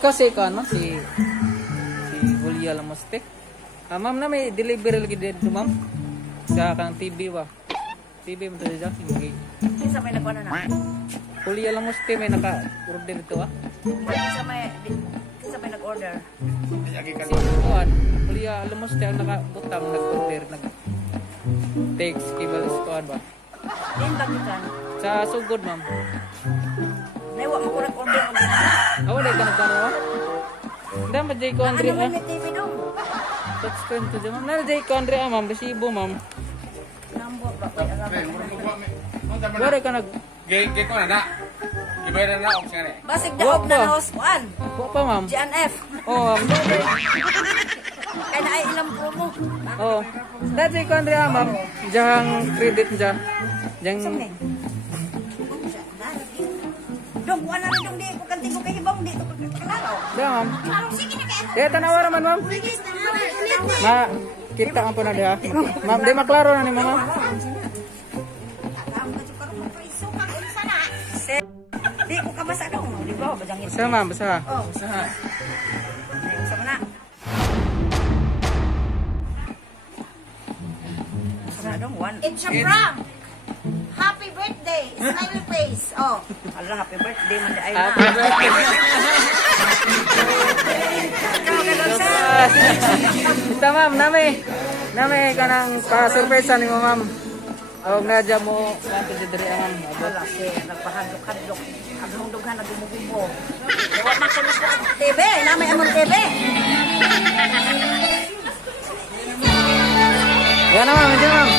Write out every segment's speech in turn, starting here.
Kasi ko ano si Julia Lamoste. Ma'am na may delivery lagi dito ma'am. Sa kang TV ba? TV mo dito dyan. Kinsa may nagkuha na? Julia Lamoste may naka-order dito ah. Kinsa may nag-order? Si Juan, Julia Lamoste ang nakabutang nag-order text kibal squad ba? Din bagikan. Sa sugod ma'am. Naiwa mo ko nag-order mo din. Awa dahil ka nagkano ba? Hindi mo Jay ko Andre Ano may TV dong? Touchscreen to dyan ma'am. Nara Jay ko Andre ma'am. Resibo ma'am. Nambo ba? Wala ka nag... Gay ko na. Ibayad na ako siya rin. Basig daog na house kuan. Ako pa ma'am. GNF. Oo ma'am. Kaya na ay ilang promo. Oo. Dahil Jay ko Andre ma'am. Diyang credit dyan. Diyang... Dong, kuha na rin dong di. Kung kanting ko kay Hibong, di. Kalaro. Diyan ma'am. Kalaro, sige na kaya. Kaya tanawa naman ma'am. Sige, ulit. Na, kita ang po na diha. Ma'am, di maklaro na ni mama. Di ko ka basa dong. Di ba? Bajang ito. Basa ma'am, basa. Oh, basa mo na. Basa na dong, one. It's a prank. Happy birthday. Smiley face. Oh. Allah, happy birthday man di ay na. Happy birthday. Kita ma'am, nami kanang pa-surprise ni mo ma'am. Og nadya mo kanto diri ma'am. Wala si nagpahadlok-hadlok. Agong dughan na gumugubo. Wa man ko sa TV, na may among TV. Yan na ma'am, diyan ma'am.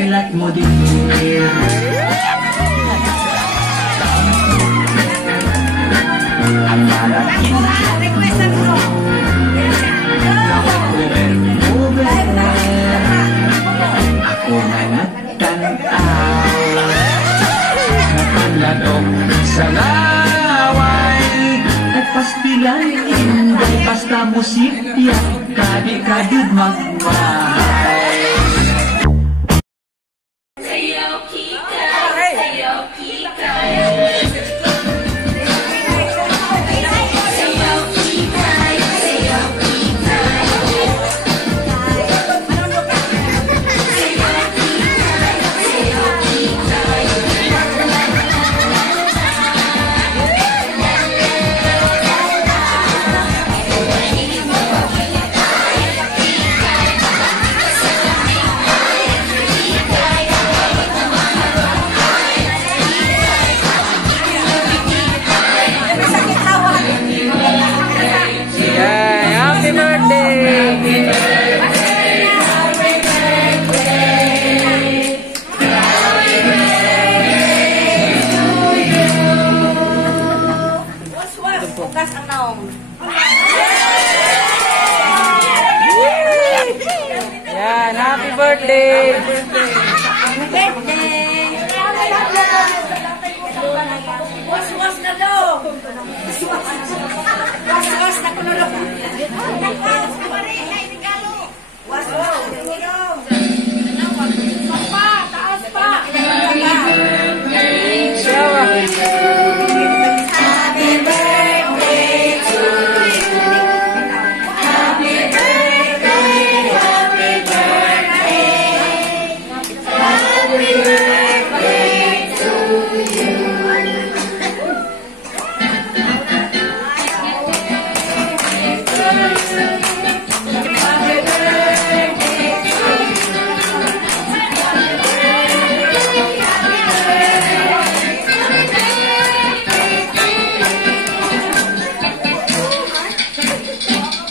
Silat mo din ang malaki musik tiap kadit-kadit magmahal. Happy birthday! Bukas ang naong. Yan, happy birthday! Birthday! Was na do! Was na kuno do! Taas pa! Siyawa. Happy birthday to you. Happy birthday, happy birthday. Happy birthday to you.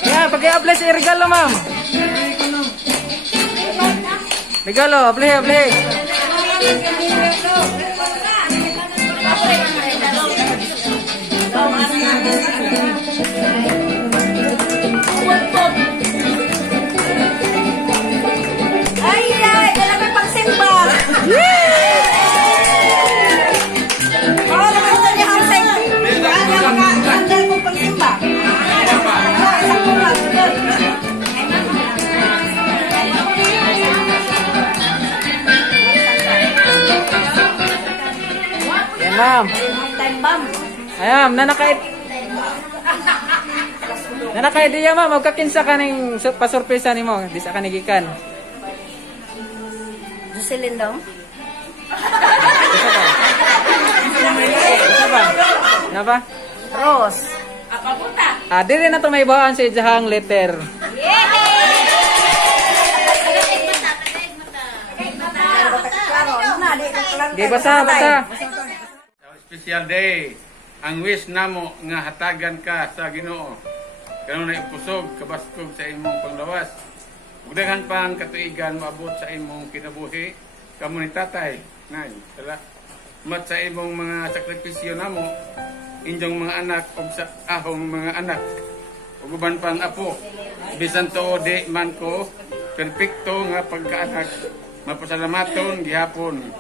Yan, pag-i-apply sa regalo, ma'am. Regalo, apply. Ay, dala may pagsimba. Oo, naman ito niya ang say. Handal mo pagsimba. Isang kulang. Yan, ma'am. Time bomb. Ayan, nanakay diya, ma'am. Magkakinsa ka ng pasurpresa ni mo. Di sa kanigikan. Jocelyn daw. Isa ba? Na ba? Rose. Dili na to may bawaan sa ijahang letter. Klaro, ano na, di ka lang. Di basa. Special day. Ang wish namo nga hatagan ka sa Ginoo. Kanunay ipusog kabaskog sa imong panglawas. Ug daghan pang katuigan maabot sa imong kinabuhi. Kamo ni tatay, nay, sala. Mat sa imong mga sakripisyo namo, inyong mga anak ug sa ahong mga anak. Ug uban pang apo. Bisan tuo di man ko perpekto nga pagkaanak. Mapasalamaton gihapon.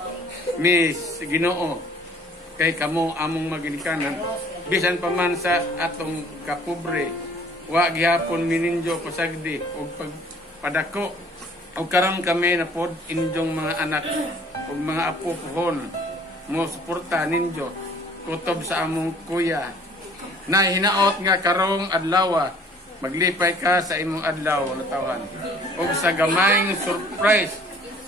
Miss Ginoo kay kamo among maginikanan. Bisan pa man sa atong kapobre, wa gihapon mininjo pasagdi ug pagpadako. Ug karon kami na pod inyong mga anak ug mga apo pohon mo suporta ninyo kutob sa among kuya. Na hinaot nga karong adlaw maglipay ka sa imong adlaw na tawhan. Ug sa gamayng surprise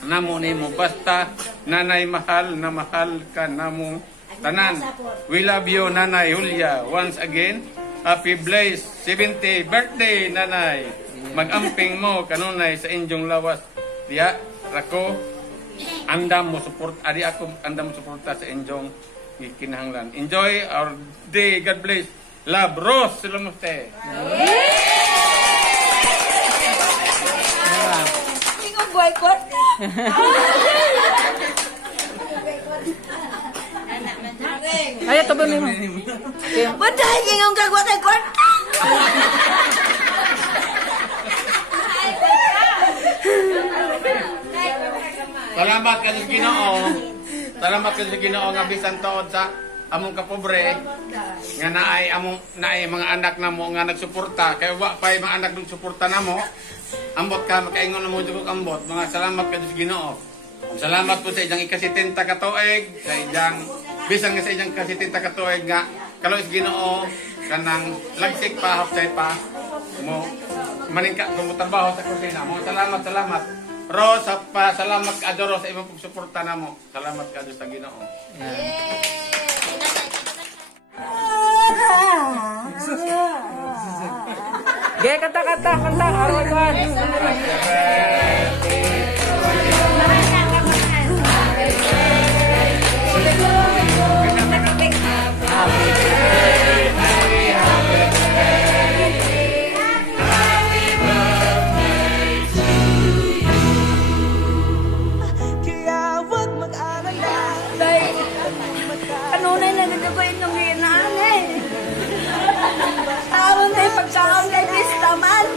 namo nimo basta nanay mahal na mahal ka namo tanan. We love you, Nanay Julia. Once again, happy blessed 70th birthday, Nanay. Mag-amping mo kanunay sa inyong lawas. Diya, ako, andam mo support. Adi ako, andam mo suporta sa inyong kinahanglan. Enjoy our day. God bless. Love, Rose. Salamuste. Ikaw, boycott. Ay, ito ba mo? Baday yung kagwat ay kon. Salamat ka sa Ginoo. Salamat ka sa Ginoo nga bisan tuod sa among kapobre nga naay mga anak namo nga nagsuporta kay wa pay mga anak nagsuporta namo ambot ka makaingon namo jud ambot mga salamat kadto sa Ginoo. Salamat po sa ilang ika-70 ka tuig sa ilang bisan nga sa ilang ika-70 ka tuig nga kaloy sa Ginoo kanang lagsik pa hapsay pa mo maningka gumutrabaho sa kusina mo. Salamat Ro sa salamat kadto sa imong pagsuporta namo. Salamat kadto sa Ginoo. Gaya kata. Arwan. Kanunay na nito ko itong ginaan eh. Tawon tayo pagkaon kay Pistaman.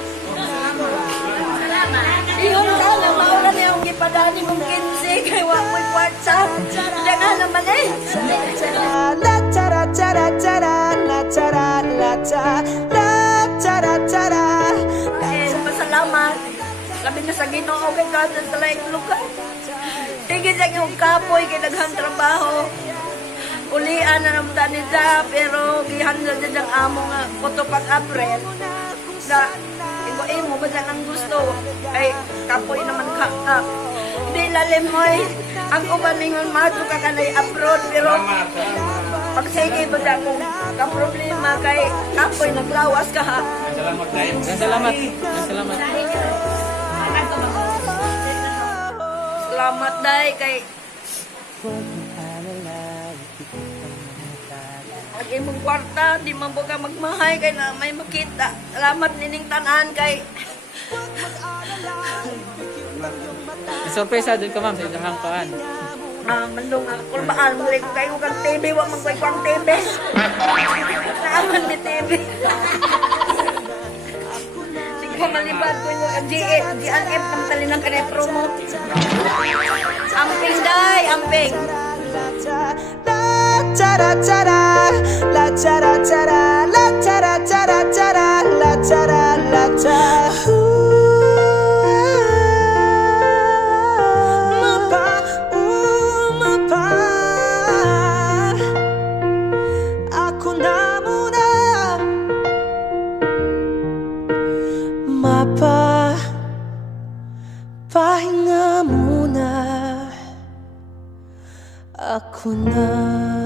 Iyon ka na maula na yung ipadani mong 15 kay wakoy kwartsa. Diyan nga naman eh. La tara tara tara la tara la tara la tara tara. Pasalamat. Labi na sa Ginoo kay kada sa laing lugar. Tigid ang yung kapoy kay daghang trabaho. Ulian na naman ni Za, pero gihanda dyan ang amo nga kuto pag-April. Na, imo ba dyan ang gusto? Ay, kapoy naman ka. Hindi lalim mo eh. Ang uban ningon mato ka kanay abroad, pero pag sige ba dyan kung ka-problema kay kapoy naglawas ka ha. Salamat. Salamat dahi kay ang imong kwarta, di man ka magmahay kay na may makita. Salamat nining tanan kay Surprise din ka ma'am sa ilang kaan. mandong nga kulbaan mo rin kayo kang TV, wag magkway kwang TV. Naaman ni TV. Sige pa malibad ko yung GNF ang talinang kanay promo. Amping day, amping. La tara tara la tara tara la tara tara tara la tara la tara. Mapa ako na muna mapa pahinga muna ako na.